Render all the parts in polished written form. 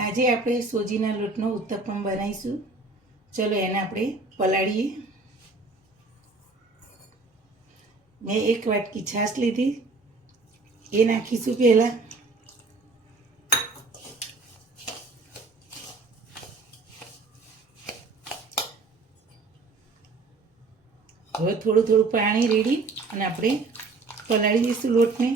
આજે આપણે સોજીના લોટનો ઉત્તપમ બનાવીશું. ચલો એને આપણે પલાળીએ. મેં 1 વાટકી છાશ લીધી, એ નાખીશું પહેલાં. હવે થોડું થોડું પાણી રેડી અને આપણે પલાળી દઈશું લોટને.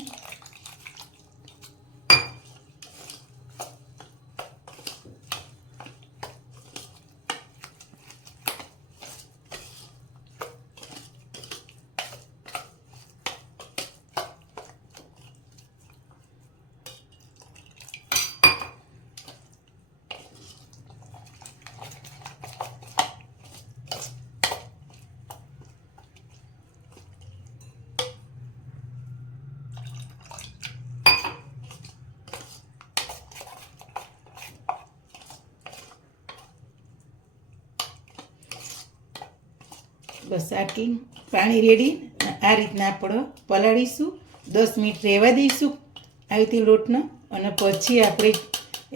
બસ આટલું પાણી રેડી આ રીતના આપણે પલાળીશું. 10 મિનિટ રહેવા દઈશું આવી રીતે લોટને, અને પછી આપણે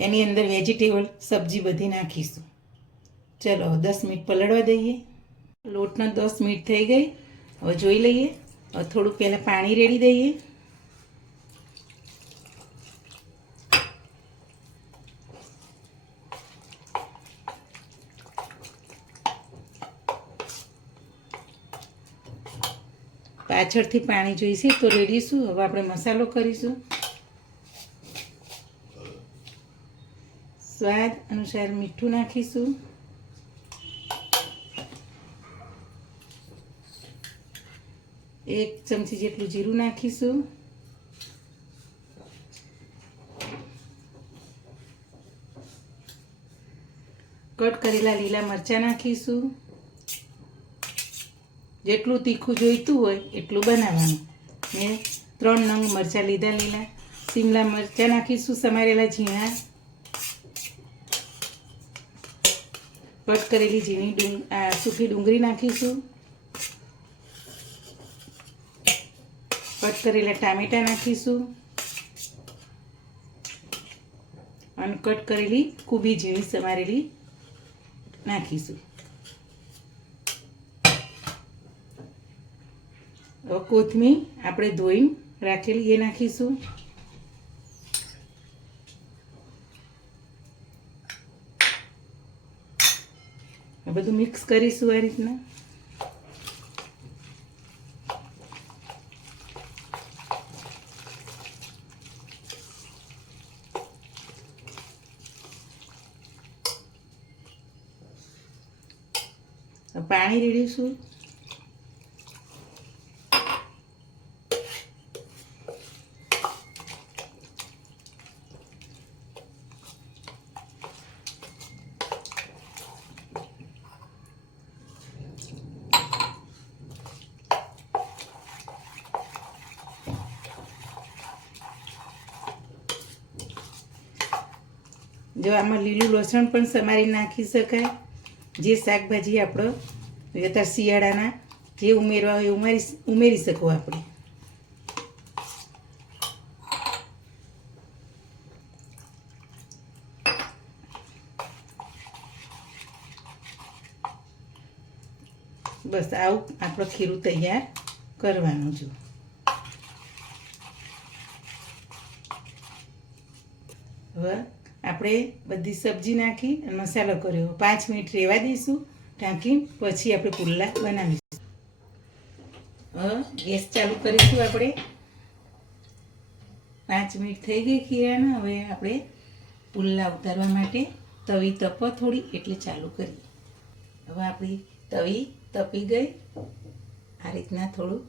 એની અંદર વેજીટેબલ સબ્જી બધી નાખીશું. ચલો 10 મિનિટ પલાળવા દઈએ. લોટને 10 મિનિટ થઈ ગઈ. હવે જોઈ લઈએ. હવે થોડું પહેલાં પાણી રેડી દઈએ. પાછળથી પાણી જોઈશે તો રેડીશું. હવે આપણે મસાલો કરીશું. સ્વાદ અનુસાર મીઠું નાખીશું. એક ચમચી જેટલું જીરું નાખીશું. કટ કરેલા લીલા મરચાં નાખીશું. જેટલું તીખું જોઈતું હોય એટલું બનાવવાનું. મેં 3 નંગ મરચાં લીધા લીલા. શિમલા મરચાં નાખીશું, સમારેલા ઝીણા. કટ કરેલી ઝીણી સૂકી ડુંગળી નાખીશું. કટ કરેલા ટામેટાં નાખીશું, અને કટ કરેલી કૂબી ઝીણી સમારેલી નાખીશું. હવે કોથમીર આપણે ધોઈ રાખેલી એ નાખીશું. બધું મિક્સ કરીશું આ રીતના. પાણી રેડીશું. જો આમાં લીલું લસણ પણ સમારી નાખી શકાય. જે શાકભાજી આપણે અત્યારે શિયાળાના જે ઉમેરવા હોય ઉમેરી શકો આપણે. બસ આવું આપણે ખીરું તૈયાર કરવાનું. જો હવે આપણે બધી સબ્જી નાખી અને મસાલો કર્યો. 5 મિનિટ રહેવા દઈશું ઢાંકીને, પછી આપણે પુલ્લા બનાવીશું. હવે ગેસ ચાલુ કરીશું આપણે. 5 મિનિટ થઈ ગઈ ખીરાને. હવે આપણે પુલ્લા ઉતારવા માટે તવી તપો થોડી એટલે ચાલુ કરીએ. હવે આપણી તવી તપી ગઈ. આ રીતના થોડું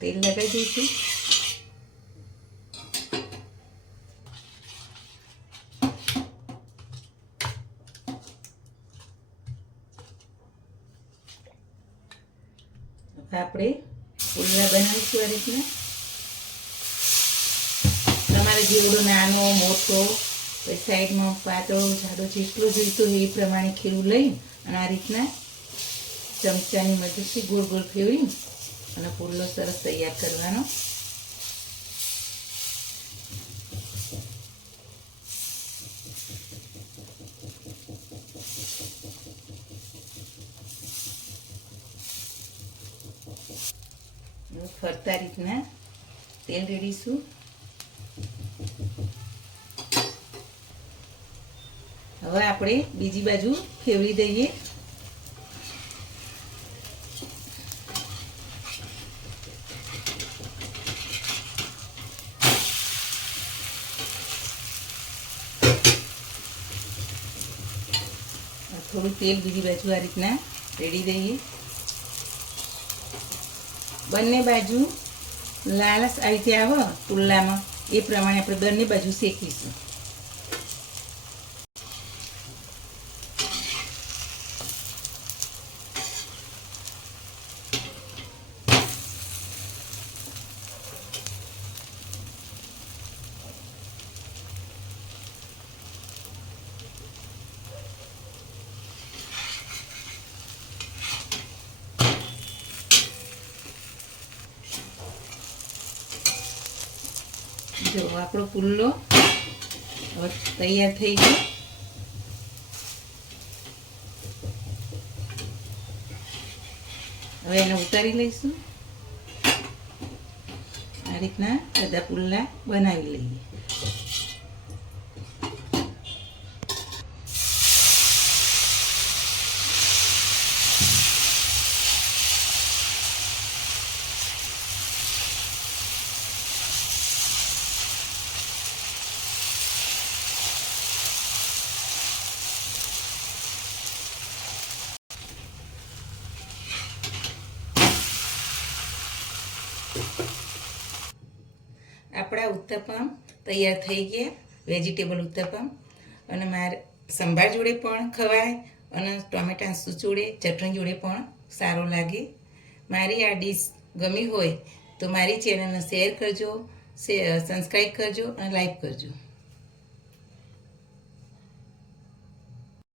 તેલ લગાવી દઈશું. આપણે પુલ્લા બનાવીશું આ રીતના. તમારે જેવડો નાનો મોટો સાઈડમાં પાતળો જાડો જેટલો જોઈતો હોય એ પ્રમાણે ખીરું લઈ અને આ રીતના ચમચાની મદદથી ગોળ ગોળ ફેરવી અને પુલ્લો સરસ તૈયાર કરવાનો. ફરતા રીતના તેલ રેડીશું. હવે આપણે બીજી બાજુ ફેરવી દઈએ. થોડું તેલ બીજી બાજુ આ રીતના રેડી દઈએ. બંને બાજુ લાલચ આવી રીતે આવે પુલ્લામાં એ પ્રમાણે આપણે બંને બાજુ શેકીશું. જો આપણો પુલ્લો હવે તૈયાર થઈ ગયો. હવે એને ઉતારી લઈશું. આ રીતના બધા પુલ્લા બનાવી લઈએ. આપણા ઉત્તપમ તૈયાર થઈ ગયા, વેજીટેબલ ઉત્તપમ. અને મારે સંભાર જોડે પણ ખવાય અને ટોમેટા સૂસ જોડે, ચટણી જોડે પણ સારો લાગે. મારી આ ડીશ ગમી હોય તો મારી ચેનલને શેર કરજો, સબસ્ક્રાઈબ કરજો અને લાઈક કરજો.